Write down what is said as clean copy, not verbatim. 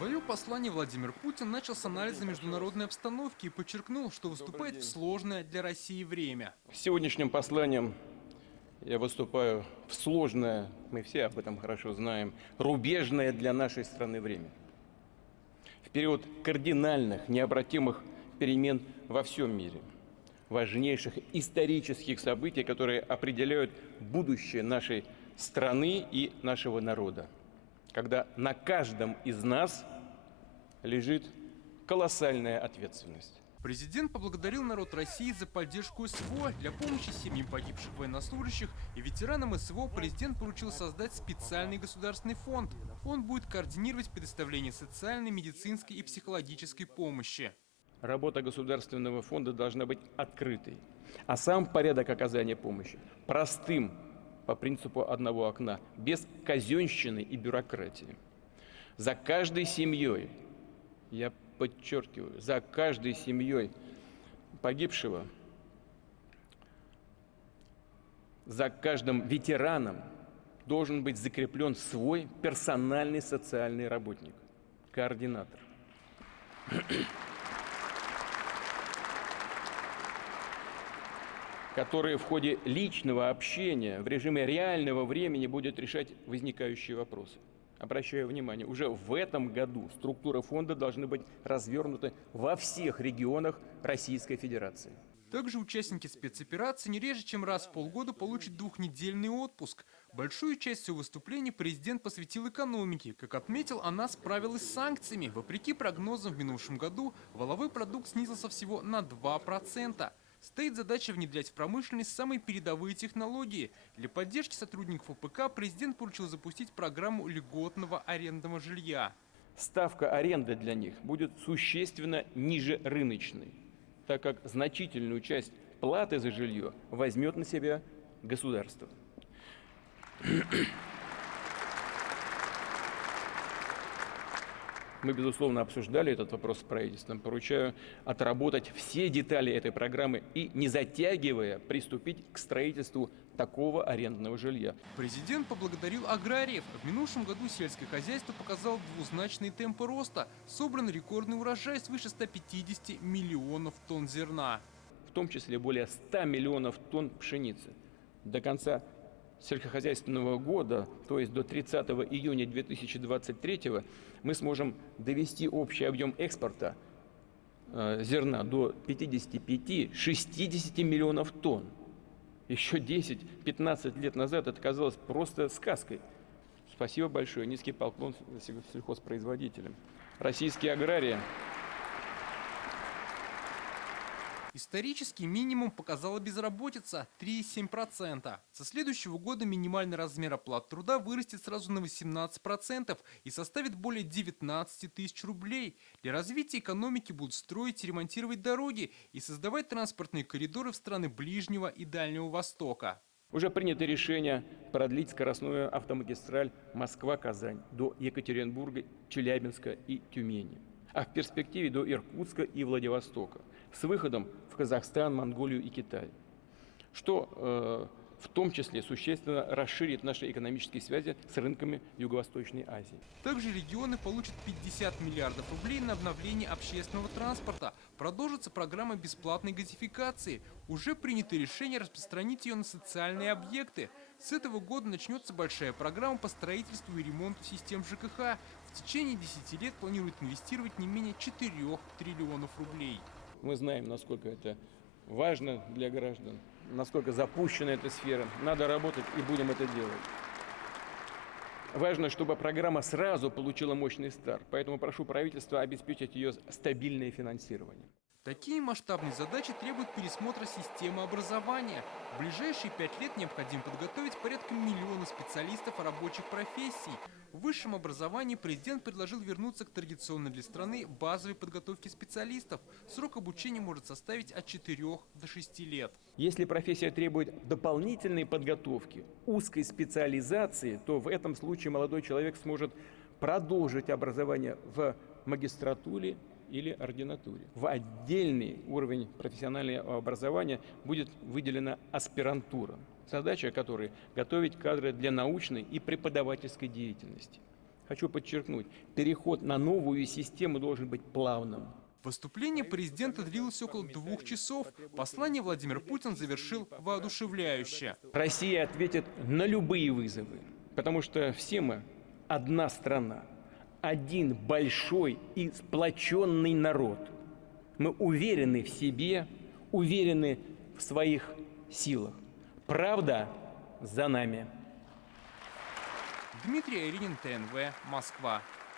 Свое послание Владимир Путин начал с анализа международной обстановки и подчеркнул, что выступает в сложное для России время. С сегодняшним посланием я выступаю в сложное, мы все об этом хорошо знаем, рубежное для нашей страны время. В период кардинальных, необратимых перемен во всем мире, важнейших исторических событий, которые определяют будущее нашей страны и нашего народа, когда на каждом из нас лежит колоссальная ответственность. Президент поблагодарил народ России за поддержку СВО. Для помощи семьям погибших военнослужащих и ветеранам СВО президент поручил создать специальный государственный фонд. Он будет координировать предоставление социальной, медицинской и психологической помощи. Работа Государственного фонда должна быть открытой, а сам порядок оказания помощи простым, по принципу одного окна, без казенщины и бюрократии. За каждой семьей, я подчеркиваю, за каждой семьей погибшего, за каждым ветераном должен быть закреплен свой персональный социальный работник, координатор. Который в ходе личного общения в режиме реального времени будет решать возникающие вопросы. Обращаю внимание, уже в этом году структура фонда должны быть развернуты во всех регионах Российской Федерации. Также участники спецоперации не реже, чем раз в полгода получат двухнедельный отпуск. Большую часть своего выступления президент посвятил экономике. Как отметил, она справилась с санкциями. Вопреки прогнозам в минувшем году валовой продукт снизился всего на 2%. Стоит задача внедрять в промышленность самые передовые технологии. Для поддержки сотрудников ОПК президент поручил запустить программу льготного арендного жилья. Ставка аренды для них будет существенно ниже рыночной, так как значительную часть платы за жилье возьмет на себя государство. Мы, безусловно, обсуждали этот вопрос с правительством. Поручаю отработать все детали этой программы и, не затягивая, приступить к строительству такого арендного жилья. Президент поблагодарил аграриев. В минувшем году сельское хозяйство показало двузначные темпы роста. Собран рекордный урожай свыше 150 миллионов тонн зерна. В том числе более 100 миллионов тонн пшеницы. До конца сельскохозяйственного года, то есть до 30 июня 2023, мы сможем довести общий объем экспорта зерна до 55-60 миллионов тонн. Еще 10-15 лет назад это казалось просто сказкой. Спасибо большое, низкий поклон сельхозпроизводителям. Российские аграрии. Исторический минимум показала безработица – 3,7%. Со следующего года минимальный размер оплат труда вырастет сразу на 18% и составит более 19 тысяч рублей. Для развития экономики будут строить и ремонтировать дороги и создавать транспортные коридоры в страны Ближнего и Дальнего Востока. Уже принято решение продлить скоростную автомагистраль Москва-Казань до Екатеринбурга, Челябинска и Тюмени, а в перспективе до Иркутска и Владивостока, с выходом в Казахстан, Монголию и Китай, что в том числе существенно расширит наши экономические связи с рынками Юго-Восточной Азии. Также регионы получат 50 миллиардов рублей на обновление общественного транспорта. Продолжится программа бесплатной газификации. Уже принято решение распространить ее на социальные объекты. С этого года начнется большая программа по строительству и ремонту систем ЖКХ. В течение 10 лет планируют инвестировать не менее 4 триллионов рублей. Мы знаем, насколько это важно для граждан, насколько запущена эта сфера. Надо работать и будем это делать. Важно, чтобы программа сразу получила мощный старт, поэтому прошу правительства обеспечить ее стабильное финансирование. Такие масштабные задачи требуют пересмотра системы образования. В ближайшие 5 лет необходимо подготовить порядка миллиона специалистов рабочих профессий. В высшем образовании президент предложил вернуться к традиционной для страны базовой подготовке специалистов. Срок обучения может составить от 4 до 6 лет. Если профессия требует дополнительной подготовки, узкой специализации, то в этом случае молодой человек сможет продолжить образование в магистратуре или ординатуре. В отдельный уровень профессионального образования будет выделена аспирантура, задача которой – готовить кадры для научной и преподавательской деятельности. Хочу подчеркнуть, переход на новую систему должен быть плавным. Выступление президента длилось около 2 часов. Послание Владимир Путин завершил воодушевляюще. Россия ответит на любые вызовы, потому что все мы одна страна, один большой и сплоченный народ. Мы уверены в себе, уверены в своих силах. Правда за нами. Дмитрий Аверин, ТНВ, Москва.